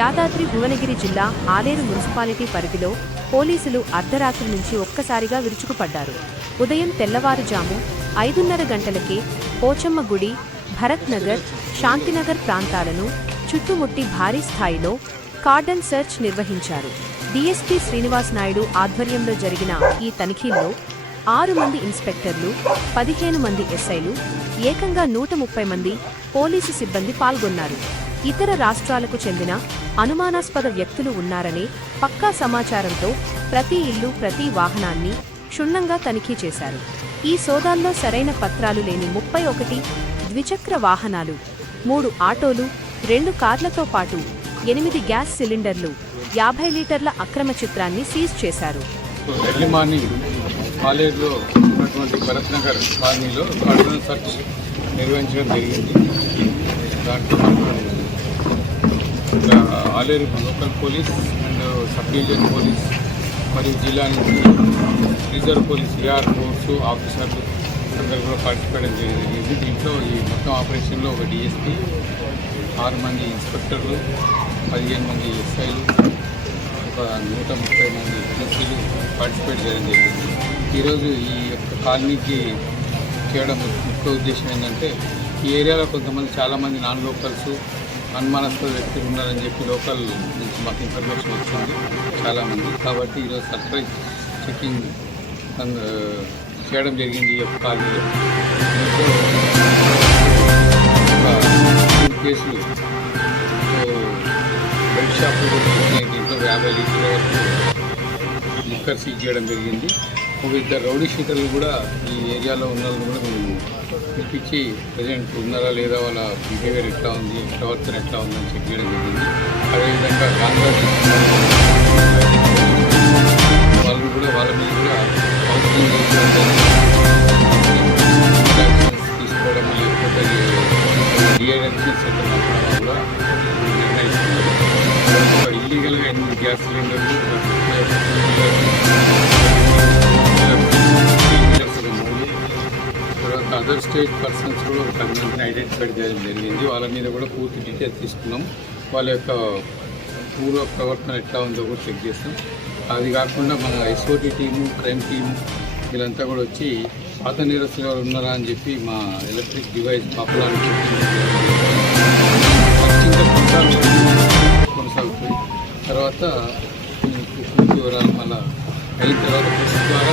యాదాద్రి భువనగిరి జిల్లా ఆలేరు మున్సిపాలిటీ పరిధిలో పోలీసులు అర్ధరాత్రి నుంచి ఒక్కసారిగా విరుచుకుపడ్డారు. ఉదయం తెల్లవారుజాము 5:30 గంటలకే పోచమ్మ గుడి, భరత్ నగర్, శాంతినగర్ ప్రాంతాలను చుట్టుముట్టి భారీ స్థాయిలో కార్డన్ సెర్చ్ నిర్వహించారు. డీఎస్పీ శ్రీనివాస్ నాయుడు ఆధ్వర్యంలో జరిగిన ఈ తనిఖీల్లో 6 మంది ఇన్స్పెక్టర్లు, 15 మంది ఎస్ఐలు, ఏకంగా 130 మంది పోలీసు సిబ్బంది పాల్గొన్నారు. ఇతర రాష్ట్రాలకు చెందిన అనుమానాస్పద వ్యక్తులు ఉన్నారనే పక్కా సమాచారంతో ప్రతి ఇల్లు, ప్రతి వాహనాన్ని క్షుణ్ణంగా తనిఖీ చేశారు. ఈ సోదాల్లో సరైన పత్రాలు లేని 31 ద్విచక్ర వాహనాలు, 3 ఆటోలు, 2 కార్లతో పాటు 8 గ్యాస్ సిలిండర్లు, 50 లీటర్ల అక్రమ చిత్రాన్ని సీజ్ చేశారు. ఎర్లీ మార్నింగ్ ఆలేరులో ఉన్నటువంటి భరత్ నగర్ కాలనీలో కార్డన్ సర్చ్ నిర్వహించడం జరిగింది. దాంట్లో Aleru local police and sub division police మరియు జిల్లా నుంచి రిజర్వ్ పోలీస్ ఏఆర్ ఫోర్సు ఆఫీసర్లు అందరూ కూడా పార్టిసిపేట్ జరిగింది. దీంట్లో ఈ మొత్తం ఆపరేషన్లో ఒక డిఎస్పీ, 6 మంది ఇన్స్పెక్టర్లు, 15 మంది ఎస్ఐలు, ఒక 130 మంది ఎస్సీలు పార్టిసిపేట్ చేయడం జరిగింది. ఈరోజు ఈ యొక్క కాలనీకి చేయడం ముఖ్య ఉద్దేశం ఏంటంటే, ఈ ఏరియాలో చాలామంది నాన్ లోకల్స్, అనుమానాస్పద వ్యక్తులు ఉన్నారని చెప్పి లోకల్ నుంచి మాకు ఇన్ఫర్మేషన్ వచ్చింది చాలామంది. కాబట్టి ఈరోజు సర్ప్రైజ్ చెకింగ్ చేయడం జరిగింది. ఈ యొక్క కాలనీలో కేసులు బెడ్ షాపులు, దీంట్లో 50 లీటర్ల వరకు లిక్కర్ సీజ్ చేయడం జరిగింది. ఒక 2 రౌడీ షీటర్లు కూడా ఈ ఏరియాలో ఉన్న కూడా మేము పిలిపించి ప్రజెంట్ ఉన్నారా లేదా, వాళ్ళ బిహేవియర్ ఎట్లా ఉంది, ప్రవర్తన ఎట్లా ఉందని చెక్ చేయడం జరిగింది. అదేవిధంగా కాంగ్రెస్ వాళ్ళు కూడా వాళ్ళ మీద కూడా కౌన్సిలింగ్ తీసుకోవడం, లేకపోతే డిఐడక్షన్ సెంటర్ కూడా నిర్ణయిస్తున్నారు. ఇల్లీగల్గా 8 గ్యాస్ సిలిండర్లు, అదర్ స్టేట్ పర్సన్స్ కూడా ఒక 10 మందిని ఐడెంటిఫై చేయడం జరిగింది. వాళ్ళ మీద కూడా పూర్తి డీటెయిల్స్ తీసుకున్నాం. వాళ్ళ యొక్క పూర్వ ప్రవర్తన ఎట్లా ఉందో కూడా చెక్ చేస్తాం. అది కాకుండా మన ఎస్ఓటీ టీము, క్రైమ్ టీము వీళ్ళంతా కూడా వచ్చి పాత నేరస్తులు ఎవరు ఉన్నారా అని చెప్పి మా ఎలక్ట్రిక్ డివైస్ పాపులారిటీ కొనసాగుతుంది. తర్వాత పూర్తి వివరాలు మళ్ళీ అయిన తర్వాత ద్వారా